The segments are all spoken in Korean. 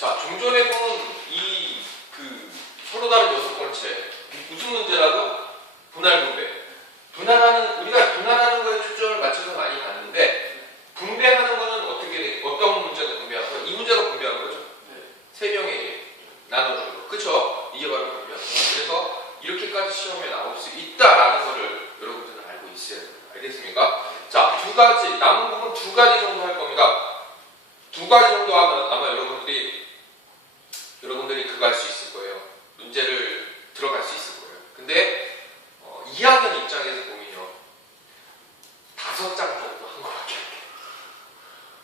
자, 좀 전에 본 서로 다른 여섯 번째 무슨 문제라고? 분할 분배. 우리가 분할하는 거에 초점을 맞춰서 많이 봤는데 분배하는 거는 어떤 문제가 분배하는 거야? 이 문제가 분배하는 거죠. 세 명에게 나눠주는 거. 그쵸? 이게 바로 분배하는 거. 그래서 이렇게까지 시험에 나올 수 있다라는 거를 여러분들은 알고 있어야 됩니다. 알겠습니까? 자, 남은 부분 두 가지 정도 할 겁니다. 두 가지 정도 하면 아마 여러분들이 그거 할 수 있을 거예요. 문제를 들어갈 수 있을 거예요. 근데 2학년 입장에서 보면요, 5장 정도 한 것밖에 안 돼요.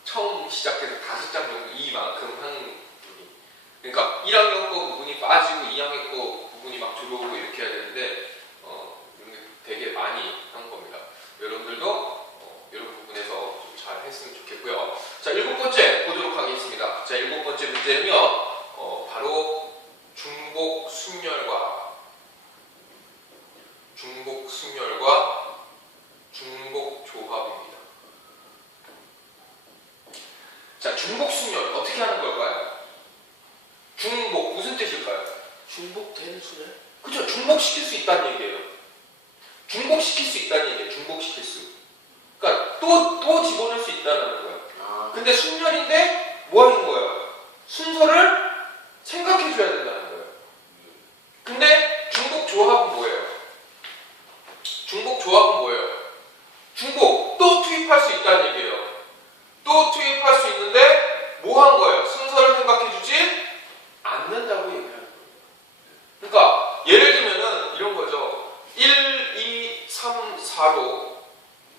처음 시작해서 5장 정도 이만큼 하는 부분이. 그러니까 1학년 거 부분이 빠지고 2학년 거 부분이 막 들어오고 이렇게 해야 되는데 되게 많이 한 겁니다. 여러분들도 이런 부분에서 좀 잘 했으면 좋겠고요. 자, 7번째 보도록 하겠습니다. 자, 7번째 문제는요, 바로 중복 순열과 중복 조합입니다. 자, 중복 순열 어떻게 하는 걸까요? 중복 무슨 뜻일까요? 중복되는 순열? 그죠? 중복시킬 수 있다는 얘기예요. 중복시킬 수 있다는 얘기예요. 중복시킬 수. 그러니까 또 집어넣을 수 있다는 거예요. 근데 순열인데 뭐 하는 거예요? 순서를 생각해 줘야 된다는 거예요. 근데 중복 조합은 뭐예요? 중복 또 투입할 수 있다는 얘기예요. 또 투입할 수 있는데 뭐 한 거예요? 순서를 생각해 주지 않는다고 얘기하는 거예요. 그러니까 예를 들면은 이런 거죠. 1, 2, 3, 4로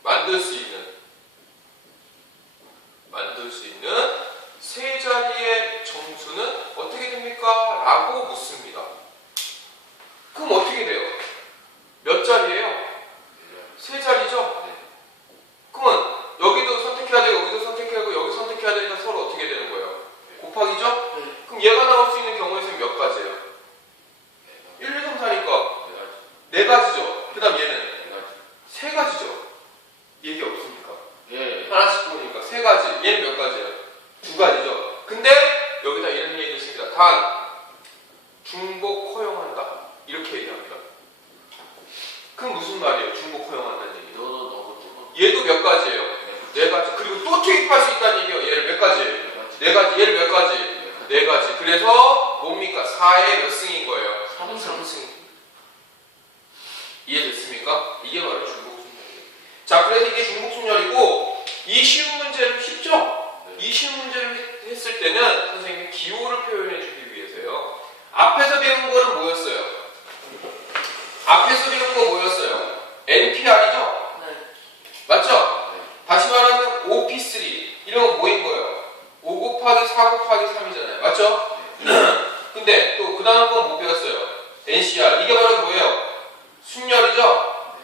만들 수 있는 세 자리의 정수는 어떻게 됩니까? 라고 묻습니다. 그럼 어떻게 돼요? 몇 자리예요? 세 자리죠? 그러면 여기도 선택해야 되고 여기도 선택해야 되고 여기 선택해야 되니까 서로 어떻게 되는 거예요? 곱하기죠? 그럼 얘가 나올 수 있는 경우에서는 몇 가지예요? 1, 2, 3, 4니까 네 가지죠? 그 다음 얘는 세 가지죠? 얘기 없습니까? 하나씩 보니까 세 가지. 얘는 몇 가지예요? 두 가지죠? 근데 여기다 이런 얘기 있습니다. 단 중복 허용한다. 이렇게 얘기합니다. 그럼 무슨 말이에요? 중복 허용한다는 얘기. 얘도 몇 가지예요? 네 가지. 그리고 또 투입할 수 있다는 얘기예요. 얘를 몇 가지예요? 네 가지. 얘를 몇 가지? 네 가지. 그래서 뭡니까? 4의 몇 승인 거예요? 3승. 이해됐습니까? 이게 바로 중복순열이에요. 자, 그래서 이게 중복순열이고 이 쉬운 문제를 쉽죠? 이 쉬운 문제를 했을 때는 선생님이 기호를 표현해 주기 위해서요. 앞에서 배운 거는 뭐였어요? NPR이죠? 맞죠? 다시 말하면 OP3 이런 건 뭐인 거예요? 5 곱하기 4 곱하기 3이잖아요. 맞죠? 근데 또 그 다음 건 뭐 배웠어요? NCR. 이게 바로 뭐예요? 순열이죠?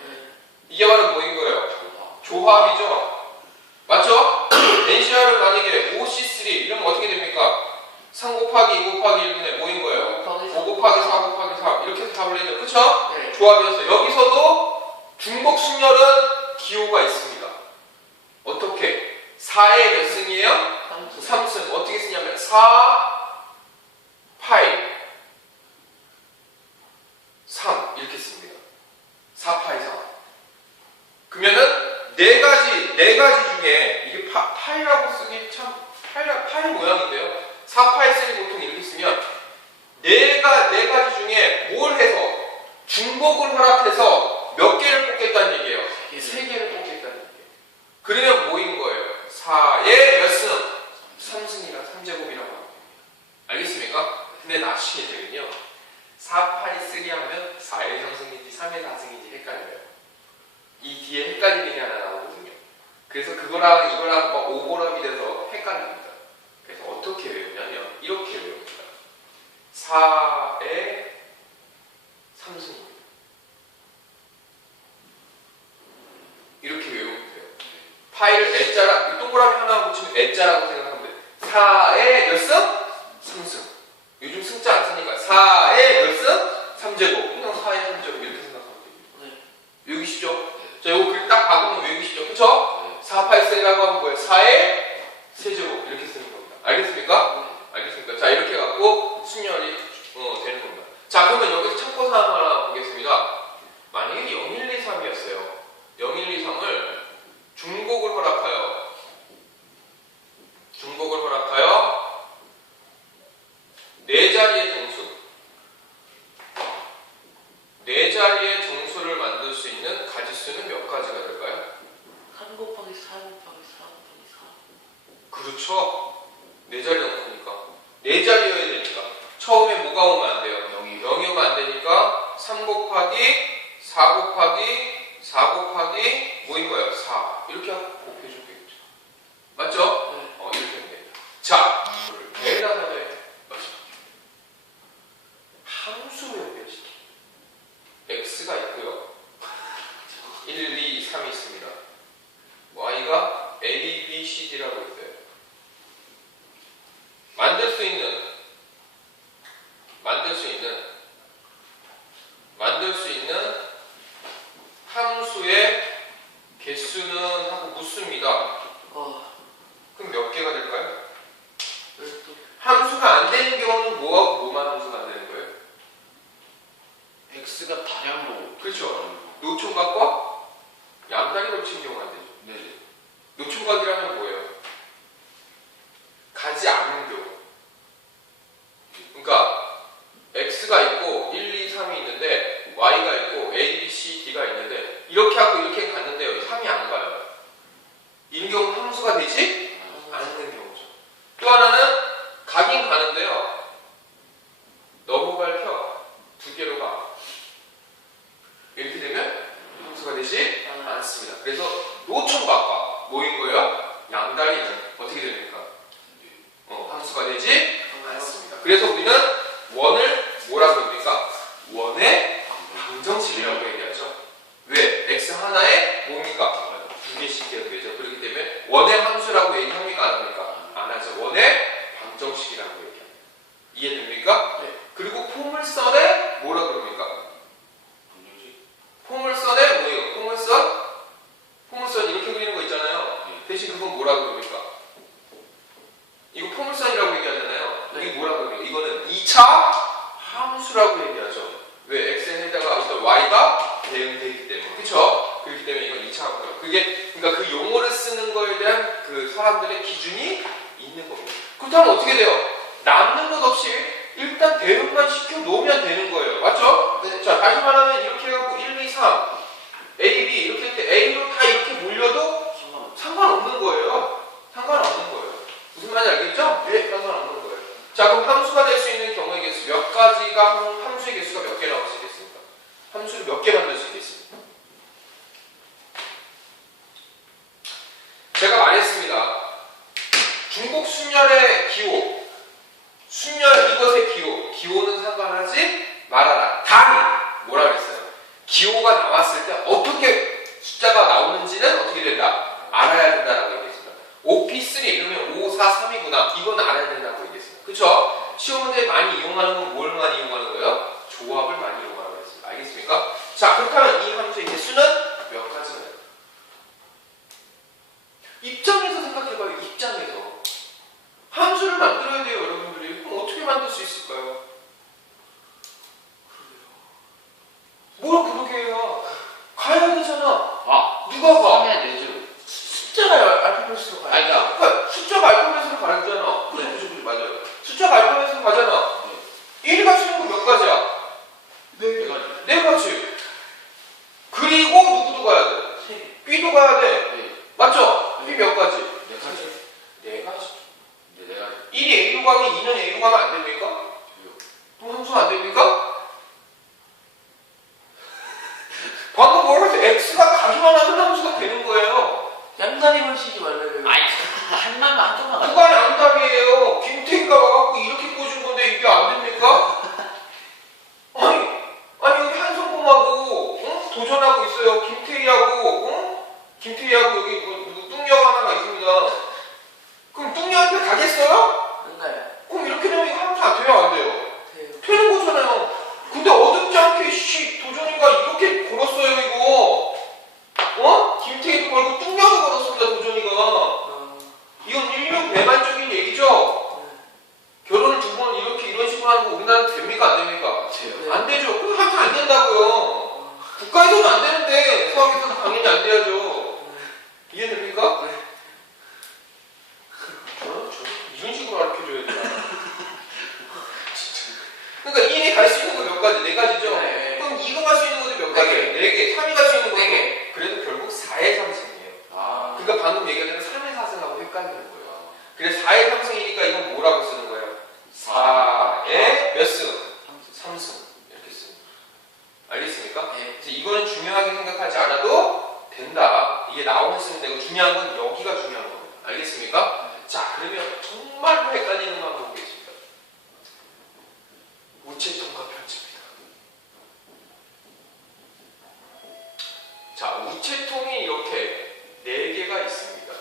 이게 바로 뭐인 거예요? 조합이죠? 맞죠? NCR을 만약에 OC3 이러면 어떻게 됩니까? 3 곱하기 2 곱하기 1분의 뭐인 거예요? 5 곱하기 4 곱하기 3 이렇게 해서 답을 내죠. 그쵸? 조합이었어요. 여기서도 중복 순열은 기호가 있습니다. 어떻게? 4의 몇 승이에요? 3승. 어떻게 쓰냐면 4 파이 3 이렇게 씁니다. 4 파이 3. 그러면은 네 가지 중에 이게 파이라고 쓰기 참 파이 모양인데요. 4 파이 3 보통 이렇게 쓰면 네 가지 중에 뭘 해서 중복을 허락해서 몇 개를 뽑겠다는 얘기예요? 3개를 뽑겠다는 얘기예요. 그러면 뭐인 거예요? 4의 몇 승? 3승이랑 3제곱이라고 합니다. 알겠습니까? 근데 나중에 되면요. 4, 8, 3 하면 4의 3승인지 3의 4승인지 헷갈려요. 이 뒤에 헷갈리는 게 하나 나오거든요. 그래서 그거랑 이거랑 막 오버랩이 돼서 헷갈립니다. 그래서 어떻게 외우냐면 이렇게 외웁니다. 4의 3승입니다. 이렇게 외우면 돼요. 파이를 애자라, 동그라미 하나 붙이면 애자라고 생각하면 돼요. 4의 몇 승? 3승. 요즘 승자 안 쓰니까 4의 몇 승? 3제곱. 그냥 4의 3제곱 이렇게 생각하면 돼요. 외우시죠? 자, 요거 그림 딱 박으면 외우시죠? 그쵸? 4, 8, 3라고 하면 뭐예요? 4의 세제곱 이렇게 쓰는 겁니다. 알겠습니까? 알겠습니까? 자, 이렇게 중복순열이 되는 겁니다. 자, 그러면 여기서 참고사항 하나 보겠습니다. 만약에 0123이었어요. 0123을 중복을 허락하여 네 자리의 정수를 만들 수 있는 가지수는 몇 가지가 될까요? 3 곱하기 4 곱하기 4 곱하기 4. 그렇죠. 네 자리 정수니까. 네 자리여야 되니까. 처음에 뭐가 오면 안 돼요? 0이 오면 안 되니까 3 곱하기 4 곱하기 4 곱하기 뭐인 거예요? 4. 이렇게 하고 곱해주면 되겠죠. 맞죠? 네. 이렇게 하면 돼요. 자, 이거를 배에다 넣어야 맞죠? 함수로 연결시키. x가 있고요. 1, 2, 3이 있습니다. y가 a, b, c, d라고 있어요. 만들 수 있는 함수의 개수는 하고 묻습니다. 그럼 몇 개가 될까요? 12. 함수가 안 되는 경우는 뭐하고 뭐만 함수가 안 되는 거예요? x가 다량으로. 그렇죠. 노총각과 양다리 걸친 경우가 안 되죠. 네. 노총각이라면 뭐예요? 가지 않는 경우. 그러니까 x가 있고 1, 2, 3이 있는데 y가 있고 a, b, c, d가 있는데 이렇게 하고 이렇게 갔는데 여기 3이 안 가요. 이런 경우 함수가 되지 않는 경우죠. 또 하나는 가긴 가는데요. 넘어갈 펴 두 개로 가. 이렇게 되면 함수가 되지 않습니다. 그래서 노총각과 뭐인 거예요? 양다리는 어떻게 됩니까? 함수가 되지 않습니다. 그래서 우리는 원을 뭐라고 합니까? 원의 방정식이라고 얘기하죠. 왜? x 하나에 뭡니까? 두 개씩 되죠. 그렇기 때문에 원의 함수라고 얘기합니까? 안 합니까? 안 하죠. 원의 방정식이라고 얘기합니다. 이해됩니까? 네. 그리고 포물선에 뭐라 그럽니까? 포물선에 뭐예요? 포물선 이렇게 그리는 거 있잖아요. 대신 그건 뭐라 그럽니까? 이거 포물선이라고 얘기하잖아요. 네. 이게 뭐라고 그래요? 이거는 2차 함수라고 얘기하죠. 왜? x에다가 어떤 y가 대응되기 때문에. 그쵸? 그렇기 때문에 이건 2차 함수라고. 그러니까 그 용어를 쓰는 거에 대한 그 사람들의 기준이 있는 겁니다. 그렇다면 어떻게 돼요? 남는 것 없이 일단 대응만 시켜 놓으면 되는 거예요. 맞죠? 네. 자, 다시 말하면 이렇게 해갖고 1, 2, 3, A, B 이렇게 할 때 A로 다 이렇게 몰려도 상관없는 거예요. 상관없는 거예요. 무슨 말인지 알겠죠? 네, 상관없는 거예요. 자, 그럼 함수가 될 수 있는 경우의 개수 몇 가지가 함수의 개수가 몇 개 나올 수 있겠습니까? 함수를 몇 개 만들 수 있겠습니까? 제가 말했습니다. 중복 순열의 기호, 순열 이것의 기호는 상관하지 말아라. 단 뭐라 그랬어요? 기호가 나왔을 때 어떻게 숫자가 나오는지는 어떻게 된다? 알아야 된다라고 얘기했습니다. OP3 그러면 5, 4, 3이구나. 이건 알아야 된다고 얘기했습니다. 그쵸? 시험 문제에 많이 이용하는 건 뭘 많이 이용하는 거예요? 조합을 많이 이용하라고 했습니다. 알겠습니까? 자, 그렇다면 이 함수의 개수는 몇 가지가 돼요? 입장에서 생각해봐요. 입장에서. 함수를 만들어야 돼요, 여러분들이. 그럼 어떻게 만들 수 있을까요? 뭘 그러게 해요? 가야 되잖아. 누가 가? 3의 4주. 숫자가 알파벳으로 가요. 그러니까 숫자가 알파벳으로 가잖아. 그죠, 맞아요. 숫자가 알파벳으로 가잖아. 1이 갖추는 거 몇 가지야? 네 가지. 그리고 누구도 가야 돼? B도 가야 돼. 맞죠? B 몇 가지? 네 가지. 1이 A로 가면 2는 A로 가면 안 됩니까? 그럼 함수가 안 됩니까? 방금 뭐라고 했어? X가 가지만 하면 함수가 되는 거예요. 양다리 걸치지 말래요. 아니, 한쪽만 가. 누가 양답이에요? 김태희가 와갖고 이렇게 꽂은 건데 이게 안 됩니까? 아니 여기 한성범하고 도전하고 있어요. 김태희하고 여기 누구 뚱녀가 하나가 있습니다. 그럼 뚱녀한테 가겠어요? 뭔가요? 그럼 이렇게 되면 이거 함수 안 돼요? 안 돼요? 돼요. 되는 거잖아요. 개인이 갈 수 있는 거 몇 가지? 네 가지죠? 네. 그럼 2가 갈 수 있는 것도 몇 네 가지? 개. 4개. 3이 갈 수 있는 것도 네 개. 그래도 결국 4의 3승이에요. 아. 그러니까 방금 얘기한 대로 3의 4승하고 헷갈리는 거예요. 그래서 4의 3승이니까 이건 뭐라고 쓰는 거예요? 4의 몇 승? 3승. 이렇게 씁니다. 알겠습니까? 네. 그래서 이거는 중요하게 생각하지 않아도 된다. 이게 나오면 쓰면 되고 중요한 건 여기가 중요한 겁니다. 알겠습니까? 자, 그러면 정말로 헷갈리는 거 한번 보겠습니다. 우체통과 편지입니다. 자, 우체통이 이렇게 4개가 있습니다.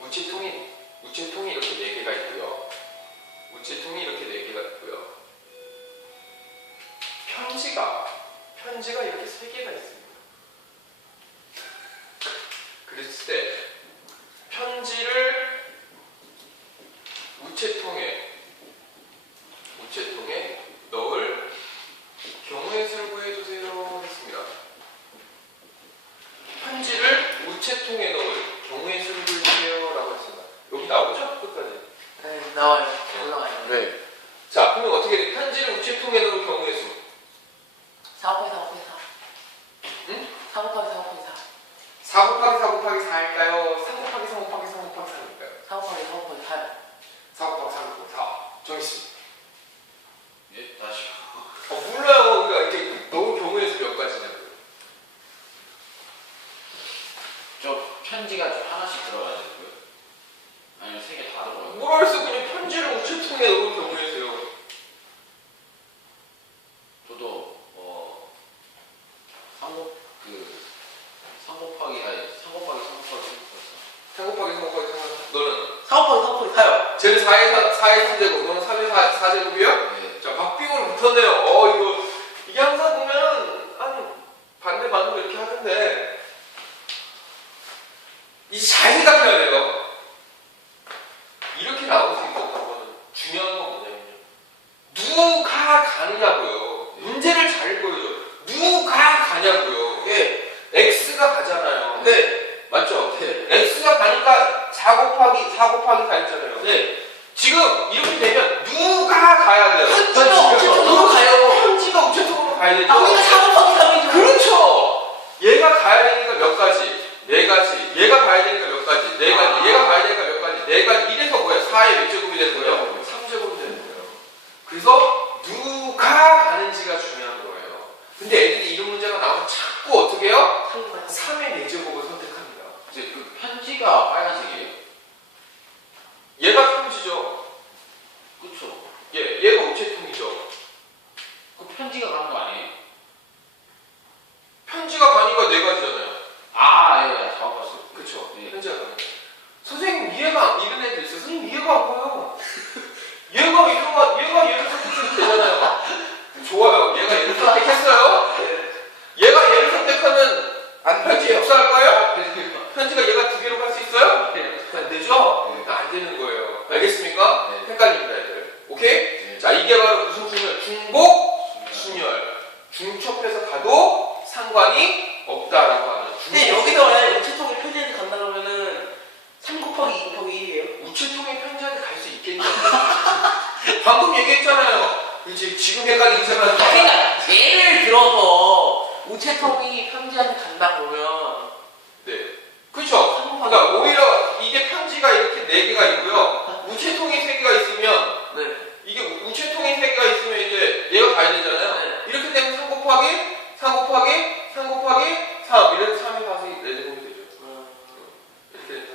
우체통이 이렇게 4개가 있고요. 우체통이 이렇게 4개가 있고요. 편지가 이렇게 3개가 있습니다. 그랬을 때 편지를 우체통에 넣을 경우의 수를 구해주세요 했습니다. 편지를 우체통에 넣을 경우의 수를 구해주세요 라고 했습니다. 여기 나오죠? 끝까지. 네, 나와요. 올라가요. 네. 자, 그러면 어떻게 돼? 편지를 우체통에 넣을 경우의 수. 4 곱하기 4 곱하기 4. 응? 4 곱하기 4 곱하기 4. 4 곱하기 4 곱하기 4일까요? 3 곱하기 3 곱하기 3 곱하기 3일까요? 4 곱하기 4 곱하기 4. 4 곱하기 3 곱하기 4. 정했습니다. 예, 다시. 몰라요. 우리가 이렇게 넣은 경우의 수 몇 가지냐고요. 저 편지가 좀 하나씩 들어가야 되고요. 아니면 3개 다 들어가요. 뭐라 했어? 그냥 편지를 우체통에 넣은 경우의 수요. 저도 3 곱하기 3 곱하기 3 곱하기 3 곱하기 3. 너는? 4 곱하기 4 곱하기 4요. 쟤는 4의 3제곱, 너는 3의 4제곱이요? 네. 자, 박빙으로 붙었네요. 이게 항상 보면은, 반대반으로 이렇게 하는데, 이 잘 생각해야 돼요. 이렇게 나올 수 있었던 거는 중요한 건 뭐냐면요. 누가 가느냐고요. 문제를 잘 읽어야죠. 누가 가냐고요. 예. X가 가잖아요. 네. 맞죠? 네. X가 가니까 4 곱하기 4 했잖아요. 네. 지금 이렇게 되면 누가 가야 돼요? 편지가 우체통으로 가요. 편지가 우체통으로 가야 되죠. 우리가 4 곱하기 3이죠. 그렇죠. 얘가 가야 되니까 몇 가지? 4가지. 얘가 가야 되니까 몇 가지? 4가지. 얘가 가야 되니까 몇 가지? 4가지. 이래서 뭐야? 4의 몇 제곱이 되는 거예요? 3제곱이 되는 거예요. 그래서 누가 가는지가 중요한 거예요. 근데 애들이 이런 문제가 나오면 자꾸 어떻게 해요? 3의 4제곱을 선택합니다. 이제 그 편지가 빨간색이에요? 얘가 편지죠. 그쵸? 얘가 우체통이죠. 그 편지가 가는 거 아니에요? 편지가 가니까 4가지잖아요. 예, 잘못 봤어요. 그쵸? 네. 편지가 가니까. 선생님 이해가 이런 애들 있어요. 선생님 이해가 안 가요. 얘가 얘를 선택해도 되잖아요. 좋아요. 얘가 얘를 선택했어요. 얘가 얘를 선택하면 편지 역사할까요? 편지가 얘가 2개로 갈 수 있어요? 안 되죠? 안 되는 거예요. 알겠습니까? 네. 헷갈립니다, 애들. 오케이? 네. 자, 이게 바로 무슨 순열? 중복, 순열. 중첩해서 가도 상관이 없다라고 하는 근데 중복. 여기서 만약에 우체통에 편지한테 간다 그러면은 3 곱하기 2 곱하기 1이에요. 우체통에 편지한테 갈 수 있겠냐? 방금 얘기했잖아요. 이제 지금 헷갈리기 시작하는 그러니까 예를 들어서 우체통이 편지한테 간다 그러면 네. 그렇죠. 그러니까 오히려 이게 편지가 이렇게 4개가 있고요. 우체통이 3개가 있으면 네. 이게 우체통이 3개가 있으면 이제 얘가 가야 되잖아요. 네. 이렇게 되면 3 곱하기 3 곱하기 3 곱하기 3 이런 3의 4이 4제곱이 되죠. 이렇게 되죠.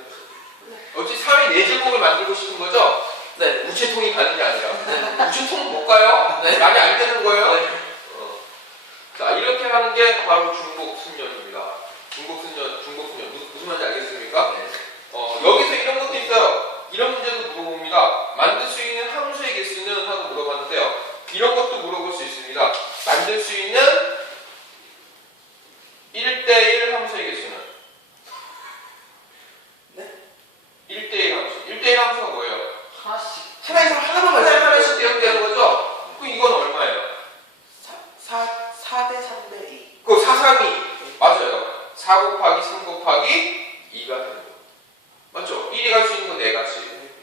어찌 3의 4제곱을 만들고 싶은 거죠? 네. 우체통이 가는 게 아니라. 네. 우체통은 못 가요? 네. 말이 안 되는 거예요? 네. 자, 이렇게 하는 게 바로 중복순열입니다. 중복순열. 무슨 말인지 알겠습니까? 여기서 이런 것도 있어요. 이런 문제도 물어봅니다. 만들 수 있는 함수의 개수는 하고 물어봤는데요. 이런 것도 물어볼 수 있습니다. 만들 수 있는 1대1 함수의 개수는? 네? 1대1 함수. 1대1 함수가 뭐예요? 하나씩. 하나씩 대응되는 거죠? 그럼 이건 얼마예요? 4대 3대 2. 그거 4, 3, 2. 맞아요. 4 곱하기 3 곱하기 2가 되는 거. 맞죠? 1이 갈 수 있는 건 4가지.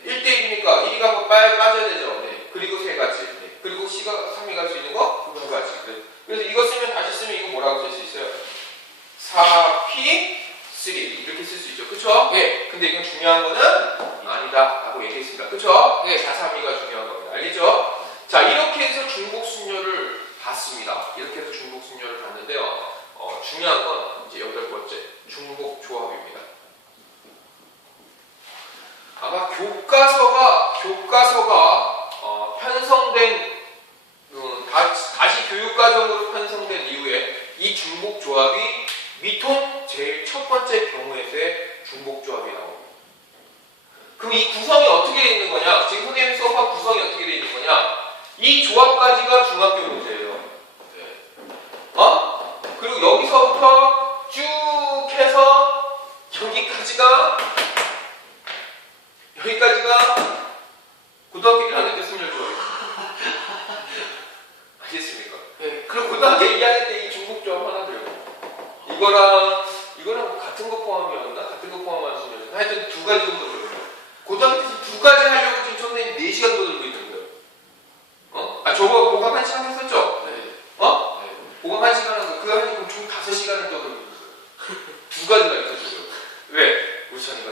1대1이니까 1이 가고 빠져야 되죠. 그리고 3가지. 그리고 C가 중요한 거는 아니다 라고 얘기했습니다. 그쵸? 네, 432가 중요한 겁니다. 알겠죠? 자, 이렇게 해서 중복순열을 봤습니다. 이렇게 해서 중복순열을 봤는데요. 중요한 건 이제 8번째 중복조합입니다. 아마 교과서가 편성된 다시 교육과정으로 편성된 이후에 이 중복조합이 미통 제일 첫 번째 경우에서의 중복조합이 나옵니다. 그럼 이 구성이 어떻게 되어 있는 거냐? 지금 선생님이 수업한 구성이 어떻게 되어 있는 거냐? 이 조합까지가 중학교 문제예요. 그리고 여기서부터 쭉 해서 여기까지가 고등학교 1학년 때 순열 조합이에요. 알겠습니까? 네. 그럼 고등학교 2학년 때 이 중복조합 하나 배우고 이거랑 같은 거 포함이었나? 같은 거 포함하는 순열이었나? 하여튼 두 가지 정도 배워요. 고등학교 때 두 가지 하려고 지금 선생님 4시간 떠들고 있는 거예요. 저거 보강 1시간 했었죠? 네. 네. 보강 1시간 하는 거, 그거 하니까 총 5시간을 떠들고 있어요. 두 가지가 있어요. 왜? 우리 선이가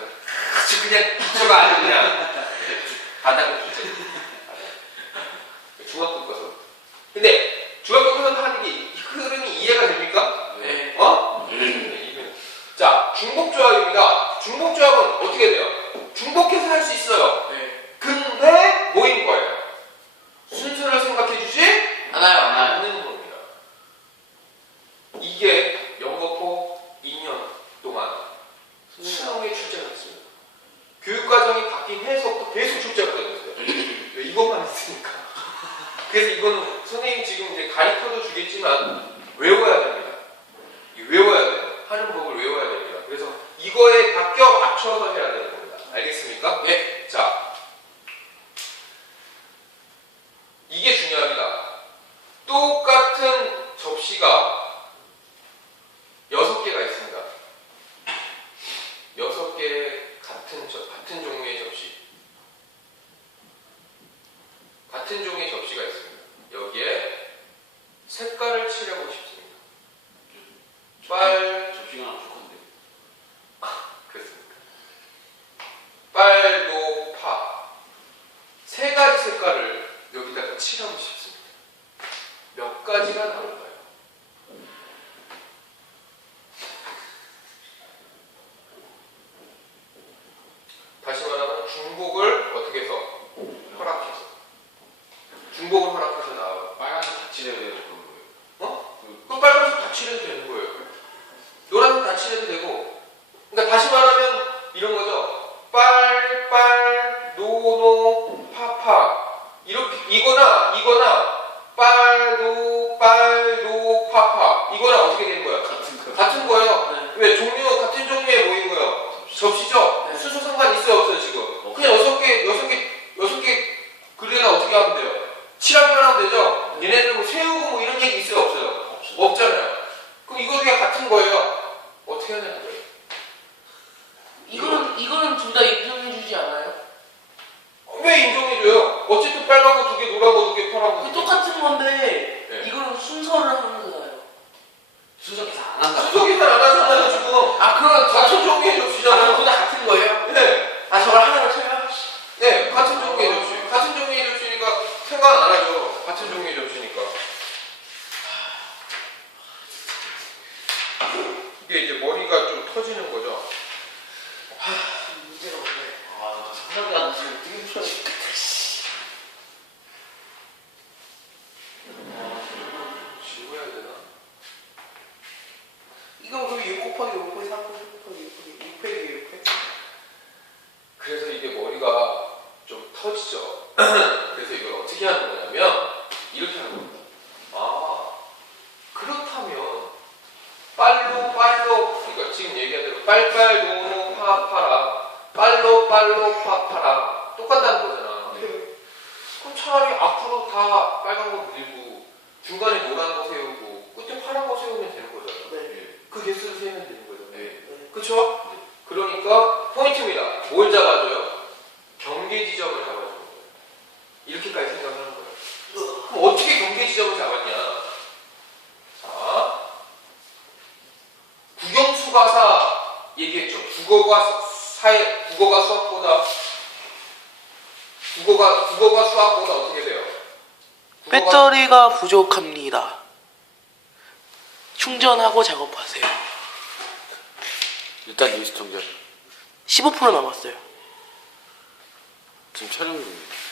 그냥 저거 아주 그냥 바닥을 기죠. 중학교 거서. 근데 중학교 거서 하는 게 그 흐름이 이해가 됩니까? 네. 자, 중복조합입니다. 중복조합은 어떻게 돼요? 중복해서 할 수 있어요. 네. 근데 뭐인 거예요? 순서를 생각해 주지 않는 겁니다. 이게 영거포 2년 동안 수능에 출제가 됐습니다. 교육과정이 바뀐 해서부터 계속 출제가 되었어요. 왜 이것만 있으니까. 그래서 이거는 선생님 지금 이제 가르쳐도 주겠지만 외워야 됩니다. 외워야 돼요. 하는 법을 외워야 됩니다. 그래서 이거에 바뀌어 맞춰서 해야 되는 겁니다. 알겠습니까? 네. 자, 이게 중요합니다. 똑같은 접시가 6개가 있습니다. 6개 같은 종류의 접시. 같은 종류의 접시가 있습니다. 여기에 색깔을 칠하고 싶습니다. 접시가 하나 부족한데. 그렇습니까? 빨, 노, 파. 3가지 색깔을 여기다가 칠하고 싶습니다. 몇 가지가 나올까요? 다시 말하면 중복을 어떻게 해서 허락해서 중복을 허락해서 나와요. 빨간색 다 칠해야 되는 거예요. 그럼 빨간색 다 칠해도 되는 거예요. 노란색 다 칠해도 되고. 그러니까 다시 말하면 이런 거죠. 빨, 노, 파. 이거나 빨, 노, 파. 이거랑 어떻게 되는 거야? 같은 거예요. 네. 왜? 같은 종류의 뭐인 거예요? 접시죠? 네. 순서 상관 있어요, 없어요, 지금? 그냥 6개 그래야 어떻게 하면 돼요? 칠하기만 하면 되죠? 얘네들 뭐 세우고 뭐 이런 얘기 있어요, 없어요? 없잖아요. 그럼 이거 그냥 같은 거예요. 어떻게 해야 되는 거예요? 이거는 둘 다 인정해주지 않아요? 왜 인정해줘요? 어쨌든 빨간 거 2개, 노란 거 2개, 파란 거 2개. 똑같은 건데 네. 이거는 순서를 하는 거잖아요. 순서 계산 안 한다. 순서 계산 안 하잖아요, 지금. 그럼 같은 종류의 접시잖아요. 둘 다 같은 거예요? 네. 저걸 하나로 쳐요? 네, 같은 종류의 접시. 같은 종류의 접시니까 생각 안 하죠. 같은 종류의 접시니까. 이게 이제 머리가 좀 터지는 거죠. 문제가 없네. 나 상상이 안 돼. 어떻게 무서워. 지워야 되나? 이건 그럼 6 곱하기 5 곱하기 3 곱하기 6 곱하기 6 곱하기 그래서 이게 머리가 좀 터지죠. 그래서 이걸 어떻게 하는 거냐면 이렇게 하는 겁니다. 그렇다면 빨로 그러니까 지금 얘기한 대로 빨, 노, 파라 빨로, 파라 똑같다는 거잖아. 그럼 차라리 앞으로 다 빨간 거 그리고 중간에 노란 거 세우고 끝에 파란 거 세우면 되는 거잖아. 네. 그 개수를 세면 되는 거죠. 네. 그쵸? 그러니까 포인트입니다. 뭘 잡아줘요? 경계 지점을 잡아주는 거예요. 이렇게까지 생각하는 거예요. 그럼 어떻게 경계 지점을 잡았냐? 자, 국영수가사 얘기했죠. 국어과 국어가 수학보다 어떻게 돼요? 배터리가 부족합니다. 충전하고 작업하세요. 일단 뉴스 통전. 15% 남았어요. 지금 촬영 중이에요.